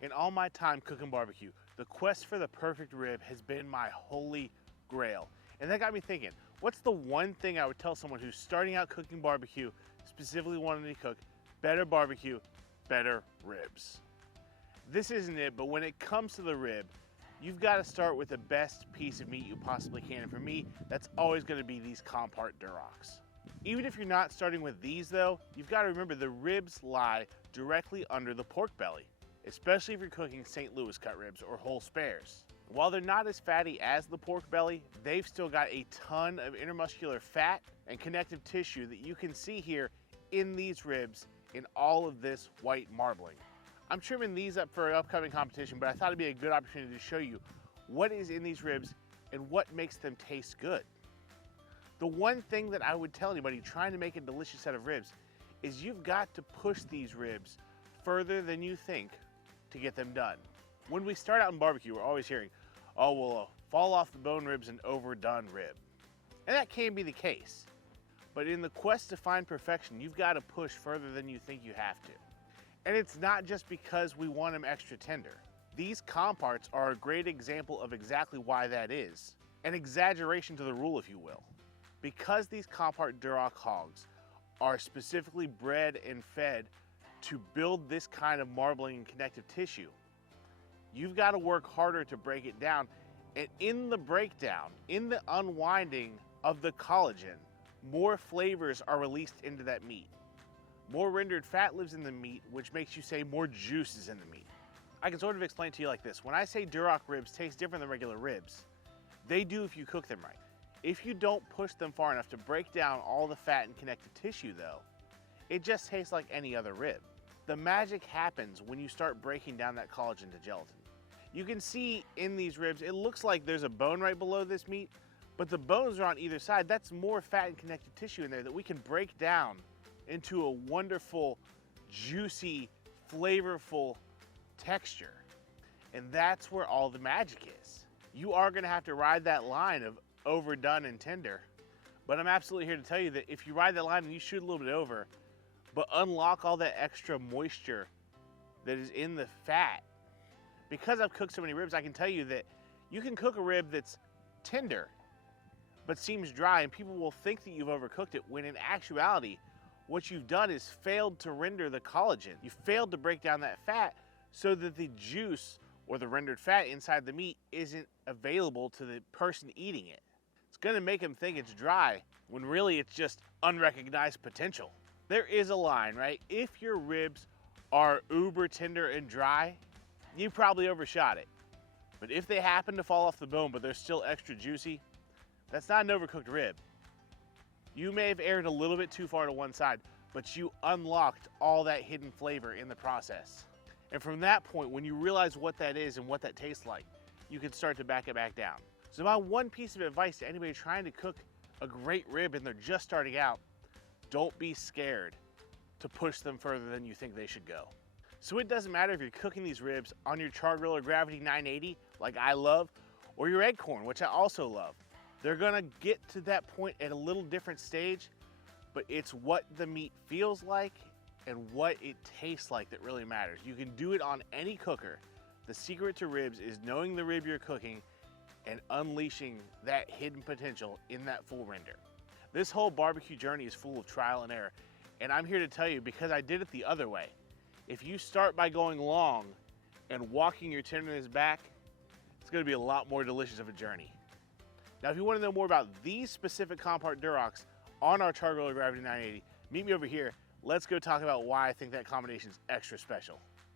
In all my time cooking barbecue, the quest for the perfect rib has been my holy grail. And that got me thinking, what's the one thing I would tell someone who's starting out cooking barbecue, specifically wanting to cook better barbecue, better ribs? This isn't it, but when it comes to the rib, you've got to start with the best piece of meat you possibly can. And for me, that's always going to be these compart durocs. Even if you're not starting with these though, you've got to remember the ribs lie directly under the pork belly, especially if you're cooking St. Louis cut ribs or whole spares. While they're not as fatty as the pork belly, they've still got a ton of intermuscular fat and connective tissue that you can see here in these ribs in all of this white marbling. I'm trimming these up for an upcoming competition, but I thought it'd be a good opportunity to show you what is in these ribs and what makes them taste good. The one thing that I would tell anybody trying to make a delicious set of ribs is you've got to push these ribs further than you think to get them done. When we start out in barbecue, we're always hearing, oh, well, fall off the bone rib's an overdone rib. And that can be the case. But in the quest to find perfection, you've got to push further than you think you have to. And it's not just because we want them extra tender. These comparts are a great example of exactly why that is. An exaggeration to the rule, if you will. Because these compart duroc hogs are specifically bred and fed to build this kind of marbling and connective tissue, you've got to work harder to break it down. And in the breakdown, in the unwinding of the collagen, more flavors are released into that meat. More rendered fat lives in the meat, which makes you say more juice is in the meat. I can sort of explain to you like this. When I say duroc ribs taste different than regular ribs, they do if you cook them right. If you don't push them far enough to break down all the fat and connective tissue though, it just tastes like any other rib. The magic happens when you start breaking down that collagen to gelatin. You can see in these ribs, it looks like there's a bone right below this meat, but the bones are on either side. That's more fat and connective tissue in there that we can break down into a wonderful, juicy, flavorful texture. And that's where all the magic is. You are gonna have to ride that line of overdone and tender, but I'm absolutely here to tell you that if you ride that line and you shoot a little bit over, but unlock all that extra moisture that is in the fat. Because I've cooked so many ribs, I can tell you that you can cook a rib that's tender, but seems dry, and people will think that you've overcooked it, when in actuality, what you've done is failed to render the collagen. You failed to break down that fat so that the juice or the rendered fat inside the meat isn't available to the person eating it. It's gonna make them think it's dry, when really it's just unrecognized potential. There is a line, right? If your ribs are uber tender and dry, you probably overshot it. But if they happen to fall off the bone, but they're still extra juicy, that's not an overcooked rib. You may have erred a little bit too far to one side, but you unlocked all that hidden flavor in the process. And from that point, when you realize what that is and what that tastes like, you can start to back it back down. So my one piece of advice to anybody trying to cook a great rib and they're just starting out, don't be scared to push them further than you think they should go. So it doesn't matter if you're cooking these ribs on your Char grill or Gravity 980, like I love, or your egg corn, which I also love. They're gonna get to that point at a little different stage, but it's what the meat feels like and what it tastes like that really matters. You can do it on any cooker. The secret to ribs is knowing the rib you're cooking and unleashing that hidden potential in that full render. This whole barbecue journey is full of trial and error, and I'm here to tell you, because I did it the other way. If you start by going long and walking your tenderness back, it's gonna be a lot more delicious of a journey. Now, if you wanna know more about these specific compart durocs on our Char grill or Gravity 980, meet me over here. Let's go talk about why I think that combination is extra special.